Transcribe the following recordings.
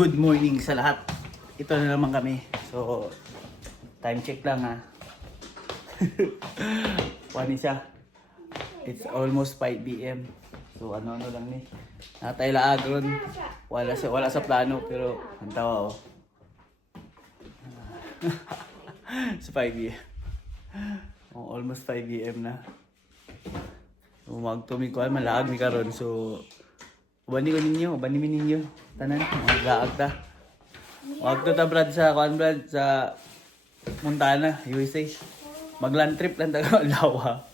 Good morning sa lahat. Ito na naman kami. So, time check lang ha. Wani siya. It's almost 5 p.m. So, ano lang ni. Natay laagron. Wala sa plano pero ang tawa oh. Sa 5 p.m. Oh, almost 5 p.m. na. Umagtumi ko ay malaag mi karon. So, ubani mi ninyo. Tanan, maglaag ta. Wagto ta Brad sa Brad sa Montana, USA. Magland trip lang tayo Lawa.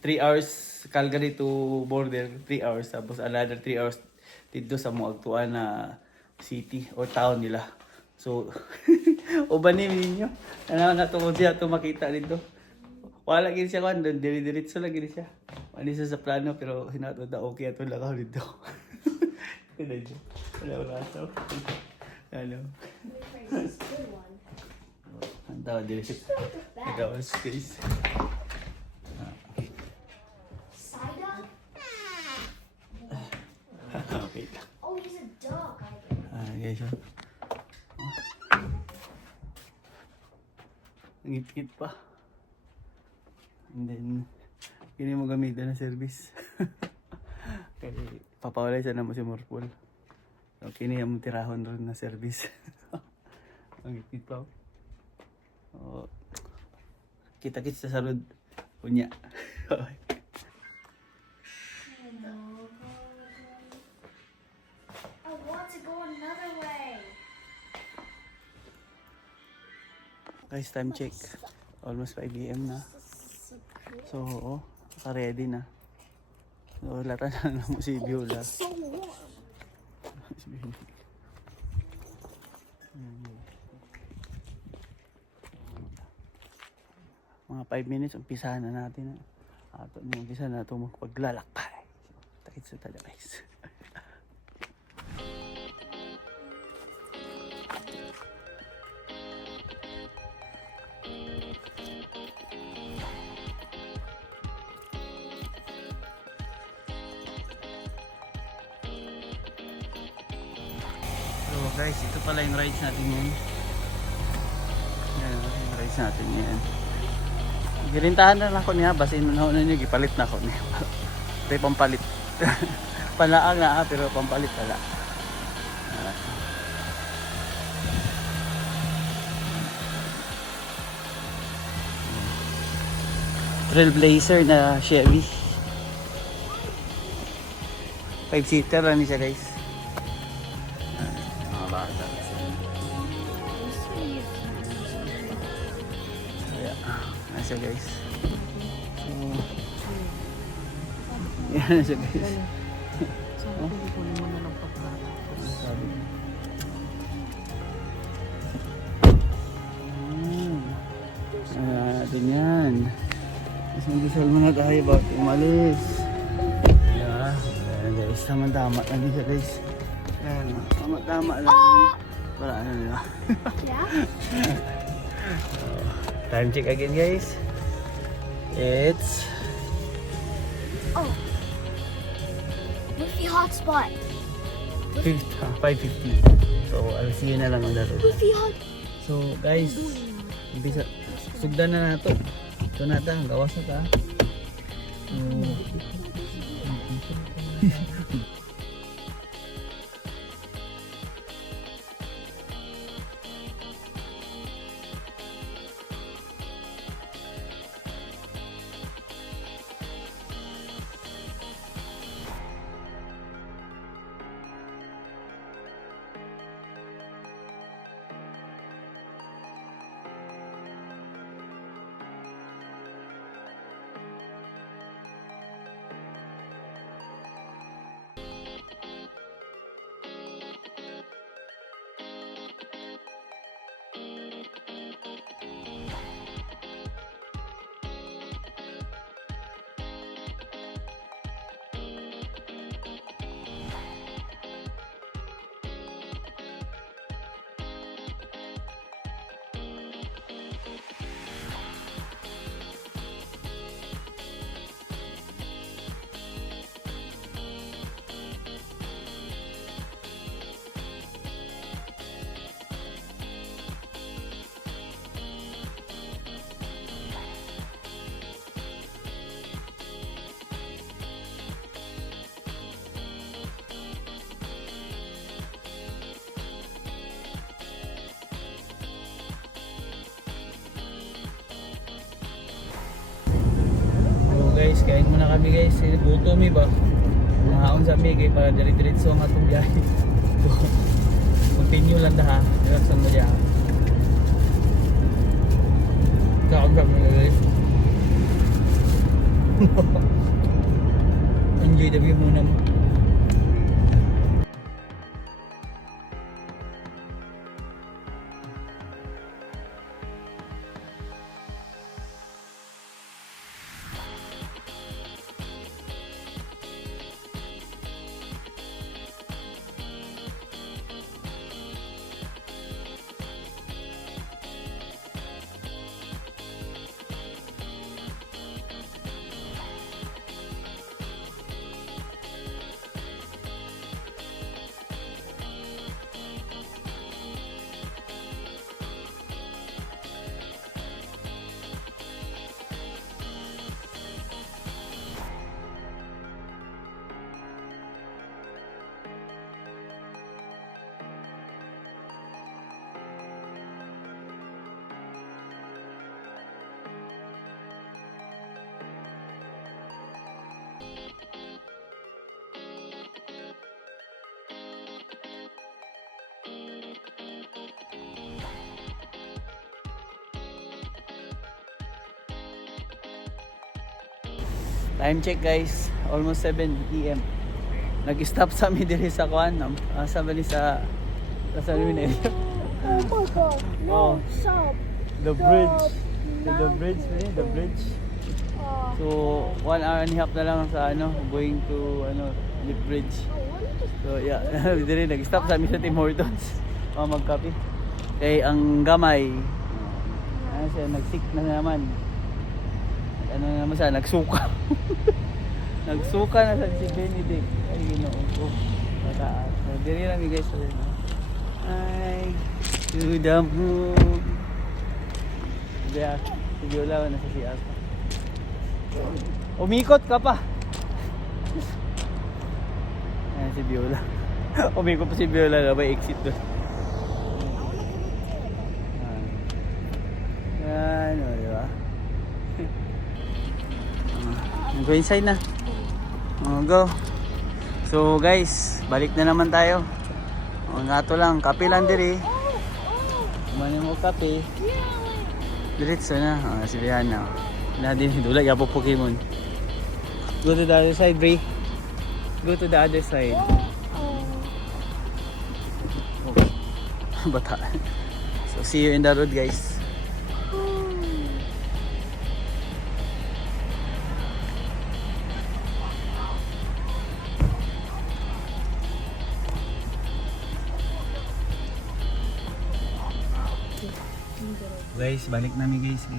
3 hours Calgary to border, 3 hours tapos another 3 hours dito sa Moagtuan na city or town nila. So ubani ninyo. Ano na to siya to makita dito. Wala gid siya kan diretso lang gid siya. Wala siya sa plano pero hinato da okay ato lakaw dito. Wala to. Ano? Ang tawag din siya. Ikaw ang space. Okay lang. Oh, he's a dog. Guys. Ngit-ngit pa. And then, kini mo gamitan na service. Kaya papawalay siya naman si Morpol. So, kini yung tirahon rin na service. Ang ngit-ngit pa. Oh, kita-kits sa sarod. Punya. I want to go another way. Guys, time check. Almost 5 p.m. na. So, oo. Naka-ready na. So, lata na lang mo si Viola. So warm. Mga 5 minutes, umpisahan na natin. Ato na umpisa na ito magpaglalakbay. Takit sa tala guys. So guys, ito pala yung rides natin ngayon. Yan, yung rides natin ngayon. Girintahan na ako niya, basin na nyo, gipalit na ako niya. Ito yung pampalit. Palaang na pero pampalit pala. Trailblazer na Chevy. 5-seater lang niya guys. Mga bata. Nasa guys. So, yan nasa guys. Natin yan. Mas mag-isal muna tayo bago umalis. Yeah. Ayan guys, tama-tama lang din siya guys. Ayan, tama-tama lang. Wala na nila. Yeah? Time check again guys. It's Oh. Wifi hotspot. 5:50. So I'll see you na lang on the road. Wifi hot. So guys, bisa sugdan na nato. Ito na ta, gawas na ta. guys, kain muna kami guys. Gutom mi ba? Nahaon sa mi kay para dire-diretso ang atong biyahe. So, continue lang ha. Relax lang mo diya. Kaon ba mga guys? Enjoy the view muna mo. Time check guys, almost 7 PM. Nag-stop sa amin diri sa kuan, sa bali sa Lasal area. Oh my god. No, Oh. stop. The bridge. The bridge, the bridge. Oh. So 1 hour and a half na lang sa going to Lip Bridge. So yeah, diri nag-stop sa amin sa Tim Hortons. Magkape. Kay ang gamay, siya nag-sick na naman. Ano na naman siya, nagsuka. Nagsuka na sa si Benedict. Ay, ginoo ko. Mataas. Diri lang guys. Ay, to the moon. Diya, si Viola na sa CR. Umikot ka pa. Ayan si Viola. Umikot pa si Viola na may exit doon. Yan, o diba? Go inside na. Go. So guys, balik na naman tayo. Nga to lang, kape lang diri. Kumanin mo kape. Diretso na. Si Rihanna. Din dula yapo Pokemon. Go to the other side, Bri. Go to the other side. Bata. So see you in the road, guys. Guys, balik namin guys.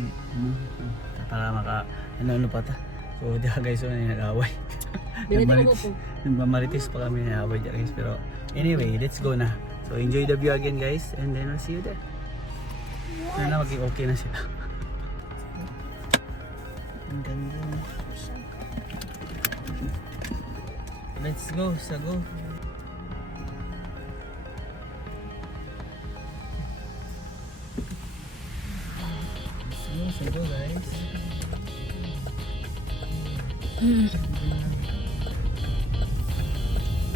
Para maka ano pa ta. So diha guys, nag-away. Nagmamaritis pa kami nag-away diha guys. Pero anyway, let's go na. So enjoy the view again guys, and then I'll see you there. Sana maging okay na sila. Ang ganda. Let's go, sa go. Let's go guys.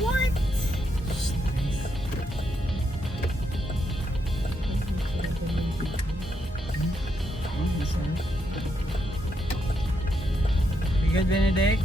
What? You good, Benedict?